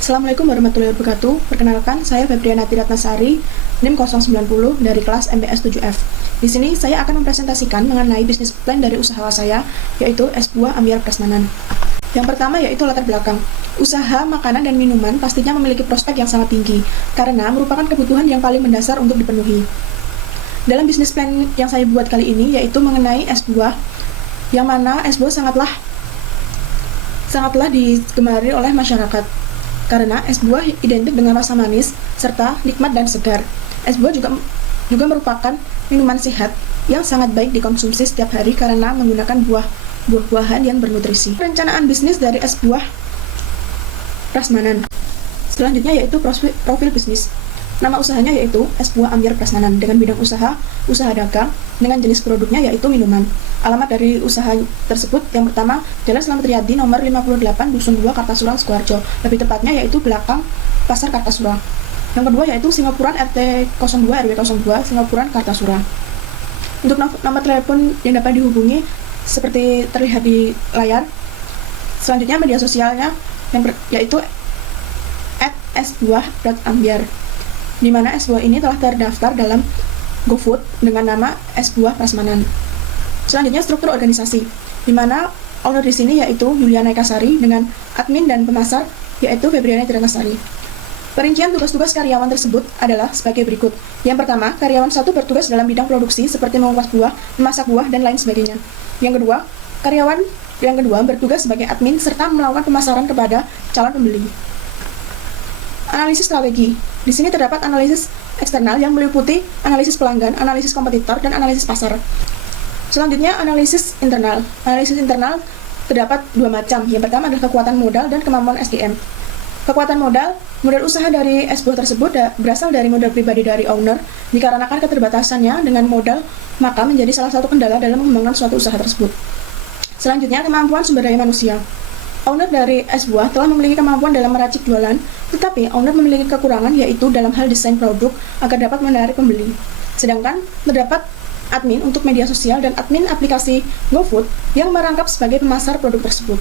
Assalamualaikum warahmatullahi wabarakatuh. Perkenalkan, saya Febriana Tiratnasari, NIM 090 dari kelas MBS 7F. Di sini saya akan mempresentasikan mengenai bisnis plan dari usaha saya, yaitu Es Buah Ambyar Prasmanan. Yang pertama yaitu latar belakang. Usaha makanan dan minuman pastinya memiliki prospek yang sangat tinggi, karena merupakan kebutuhan yang paling mendasar untuk dipenuhi. Dalam bisnis plan yang saya buat kali ini yaitu mengenai es buah, yang mana es buah sangatlah digemari oleh masyarakat. Karena es buah identik dengan rasa manis serta nikmat dan segar. Es buah juga merupakan minuman sehat yang sangat baik dikonsumsi setiap hari karena menggunakan buah-buahan yang bernutrisi. Perencanaan bisnis dari es buah Prasmanan. Selanjutnya yaitu profil bisnis. Nama usahanya yaitu Es Buah Ambyar Prasmanan dengan bidang usaha dagang dengan jenis produknya yaitu minuman. Alamat dari usaha tersebut yang pertama Jalan Slamet Riyadi nomor 58 Dusun 2 Kartasura Sukoharjo. Lebih tepatnya yaitu belakang Pasar Kartasura. Yang kedua yaitu Singapuran RT 02 RW 02 Singapuran Kartasura. Untuk nomor telepon yang dapat dihubungi seperti terlihat di layar. Selanjutnya media sosialnya yaitu @esbuah.ambyar, di mana es buah ini telah terdaftar dalam GoFood dengan nama Es Buah Prasmanan. Selanjutnya struktur organisasi, di mana owner di sini yaitu Yuliana Ekasari dengan admin dan pemasar yaitu Febriana Tiratnasari. Perincian tugas-tugas karyawan tersebut adalah sebagai berikut. Yang pertama, karyawan 1 bertugas dalam bidang produksi seperti mengupas buah, memasak buah, dan lain sebagainya. Yang kedua, karyawan yang kedua bertugas sebagai admin serta melakukan pemasaran kepada calon pembeli. Analisis strategi. Di sini terdapat analisis eksternal yang meliputi analisis pelanggan, analisis kompetitor, dan analisis pasar. Selanjutnya, analisis internal. Analisis internal terdapat dua macam. Yang pertama adalah kekuatan modal dan kemampuan SDM. Kekuatan modal usaha dari es buah tersebut berasal dari modal pribadi dari owner. Dikarenakan keterbatasannya dengan modal, maka menjadi salah satu kendala dalam mengembangkan suatu usaha tersebut. Selanjutnya, kemampuan sumber daya manusia. Owner dari es buah telah memiliki kemampuan dalam meracik jualan, tetapi owner memiliki kekurangan yaitu dalam hal desain produk agar dapat menarik pembeli. Sedangkan terdapat admin untuk media sosial dan admin aplikasi GoFood yang merangkap sebagai pemasar produk tersebut.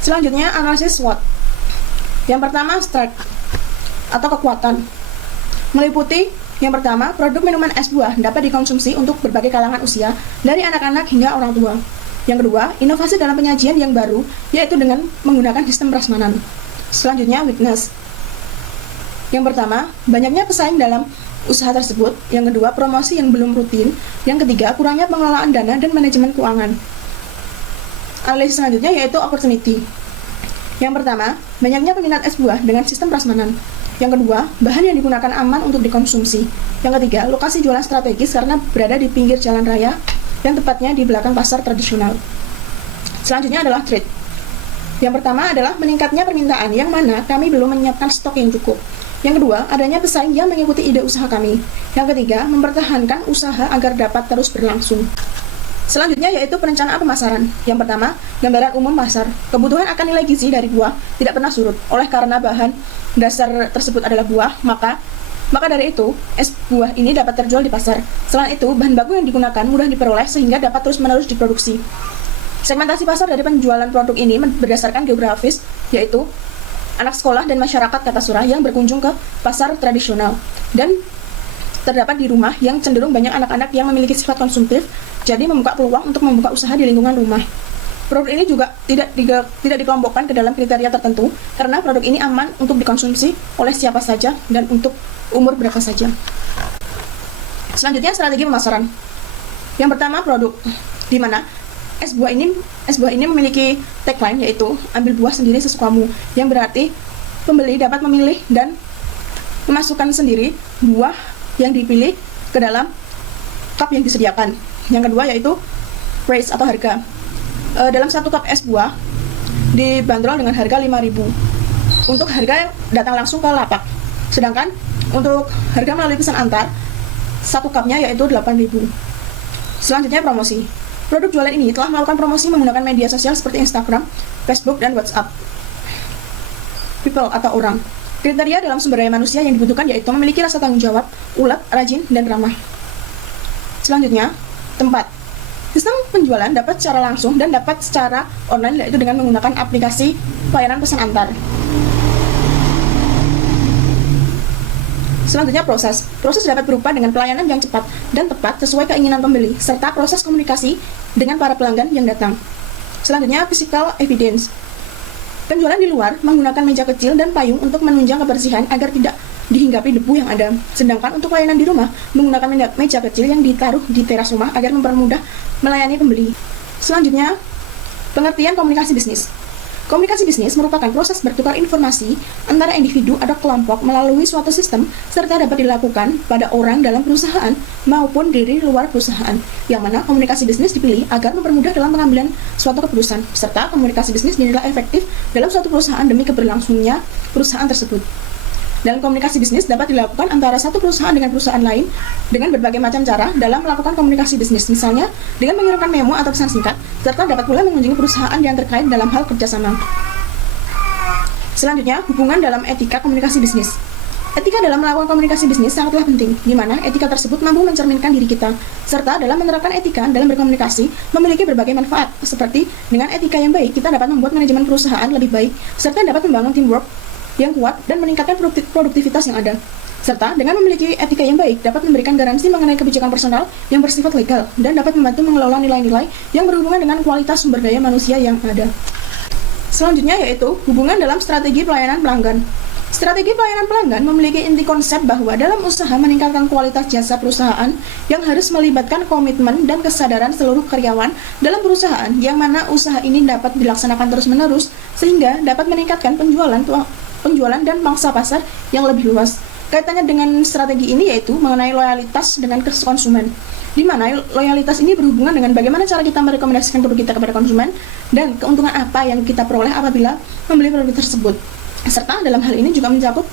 Selanjutnya, analisis SWOT. Yang pertama, strength atau kekuatan. Meliputi yang pertama, produk minuman es buah dapat dikonsumsi untuk berbagai kalangan usia, dari anak-anak hingga orang tua. Yang kedua, inovasi dalam penyajian yang baru, yaitu dengan menggunakan sistem prasmanan. Selanjutnya, weakness. Yang pertama, banyaknya pesaing dalam usaha tersebut. Yang kedua, promosi yang belum rutin. Yang ketiga, kurangnya pengelolaan dana dan manajemen keuangan. Analisis selanjutnya yaitu opportunity. Yang pertama, banyaknya peminat es buah dengan sistem prasmanan. Yang kedua, bahan yang digunakan aman untuk dikonsumsi. Yang ketiga, lokasi jualan strategis karena berada di pinggir jalan raya, yang tepatnya di belakang pasar tradisional. Selanjutnya adalah trade. Yang pertama adalah meningkatnya permintaan, yang mana kami belum menyiapkan stok yang cukup. Yang kedua, adanya pesaing yang mengikuti ide usaha kami. Yang ketiga, mempertahankan usaha agar dapat terus berlangsung. Selanjutnya yaitu perencanaan pemasaran. Yang pertama, gambaran umum pasar. Kebutuhan akan nilai gizi dari buah tidak pernah surut. Oleh karena bahan dasar tersebut adalah buah, maka dari itu, es buah ini dapat terjual di pasar. Selain itu, bahan baku yang digunakan mudah diperoleh sehingga dapat terus-menerus diproduksi. Segmentasi pasar dari penjualan produk ini berdasarkan geografis, yaitu anak sekolah dan masyarakat Kartasura yang berkunjung ke pasar tradisional. Dan terdapat di rumah yang cenderung banyak anak-anak yang memiliki sifat konsumtif, jadi membuka peluang untuk membuka usaha di lingkungan rumah. Produk ini juga tidak dikelompokkan ke dalam kriteria tertentu, karena produk ini aman untuk dikonsumsi oleh siapa saja dan untuk umur berapa saja. Selanjutnya, strategi pemasaran. Yang pertama, produk, di mana es buah ini memiliki tagline yaitu ambil buah sendiri sesukamu, yang berarti pembeli dapat memilih dan memasukkan sendiri buah yang dipilih ke dalam cup yang disediakan. Yang kedua yaitu price atau harga. Dalam satu cup es buah dibanderol dengan harga 5.000 untuk harga datang langsung ke lapak. Sedangkan untuk harga melalui pesan antar, satu cupnya yaitu 8.000. Selanjutnya, promosi. Produk jualan ini telah melakukan promosi menggunakan media sosial seperti Instagram, Facebook, dan WhatsApp. People atau orang. Kriteria dalam sumber daya manusia yang dibutuhkan yaitu memiliki rasa tanggung jawab, ulet, rajin, dan ramah. Selanjutnya, tempat. Sistem penjualan dapat secara langsung dan dapat secara online, yaitu dengan menggunakan aplikasi pelayanan pesan antar. Selanjutnya proses. Proses dapat berupa dengan pelayanan yang cepat dan tepat sesuai keinginan pembeli, serta proses komunikasi dengan para pelanggan yang datang. Selanjutnya physical evidence. Penjualan di luar menggunakan meja kecil dan payung untuk menunjang kebersihan agar tidak dihinggapi debu yang ada. Sedangkan untuk pelayanan di rumah menggunakan meja kecil yang ditaruh di teras rumah agar mempermudah melayani pembeli. Selanjutnya, pengertian komunikasi bisnis. Komunikasi bisnis merupakan proses bertukar informasi antara individu atau kelompok melalui suatu sistem serta dapat dilakukan pada orang dalam perusahaan maupun dari luar perusahaan, yang mana komunikasi bisnis dipilih agar mempermudah dalam pengambilan suatu keputusan, serta komunikasi bisnis dinilai efektif dalam suatu perusahaan demi keberlangsungnya perusahaan tersebut. Dalam komunikasi bisnis dapat dilakukan antara satu perusahaan dengan perusahaan lain dengan berbagai macam cara dalam melakukan komunikasi bisnis, misalnya dengan mengirimkan memo atau pesan singkat, serta dapat pula mengunjungi perusahaan yang terkait dalam hal kerjasama. Selanjutnya, hubungan dalam etika komunikasi bisnis. Etika dalam melakukan komunikasi bisnis sangatlah penting, di mana etika tersebut mampu mencerminkan diri kita, serta dalam menerapkan etika dalam berkomunikasi memiliki berbagai manfaat, seperti dengan etika yang baik kita dapat membuat manajemen perusahaan lebih baik, serta dapat membangun teamwork yang kuat dan meningkatkan produktivitas yang ada. Serta dengan memiliki etika yang baik dapat memberikan garansi mengenai kebijakan personal yang bersifat legal dan dapat membantu mengelola nilai-nilai yang berhubungan dengan kualitas sumber daya manusia yang ada. Selanjutnya yaitu hubungan dalam strategi pelayanan pelanggan. Strategi pelayanan pelanggan memiliki inti konsep bahwa dalam usaha meningkatkan kualitas jasa perusahaan yang harus melibatkan komitmen dan kesadaran seluruh karyawan dalam perusahaan, yang mana usaha ini dapat dilaksanakan terus-menerus sehingga dapat meningkatkan penjualan dan pangsa pasar yang lebih luas. Kaitannya dengan strategi ini yaitu mengenai loyalitas dengan konsumen, di mana loyalitas ini berhubungan dengan bagaimana cara kita merekomendasikan produk kita kepada konsumen dan keuntungan apa yang kita peroleh apabila membeli produk tersebut. Serta dalam hal ini juga mencakup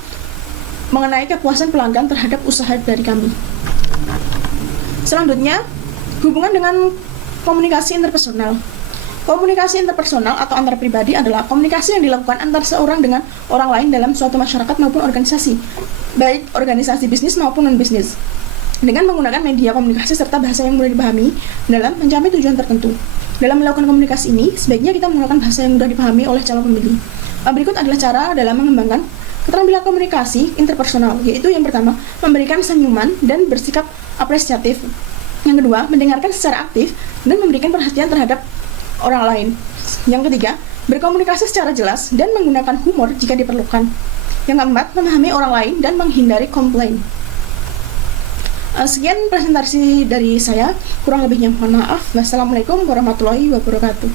mengenai kepuasan pelanggan terhadap usaha dari kami. Selanjutnya, hubungan dengan komunikasi interpersonal. Komunikasi interpersonal atau antar pribadi adalah komunikasi yang dilakukan antar seorang dengan orang lain dalam suatu masyarakat maupun organisasi, baik organisasi bisnis maupun non-bisnis, dengan menggunakan media komunikasi serta bahasa yang mudah dipahami dalam mencapai tujuan tertentu. Dalam melakukan komunikasi ini, sebaiknya kita menggunakan bahasa yang mudah dipahami oleh calon pembeli. Berikut adalah cara dalam mengembangkan keterampilan komunikasi interpersonal, yaitu yang pertama, memberikan senyuman dan bersikap apresiatif. Yang kedua, mendengarkan secara aktif dan memberikan perhatian terhadap orang lain. Yang ketiga, berkomunikasi secara jelas dan menggunakan humor jika diperlukan. Yang keempat, memahami orang lain dan menghindari komplain. Sekian presentasi dari saya, kurang lebihnya mohon maaf. Wassalamualaikum warahmatullahi wabarakatuh.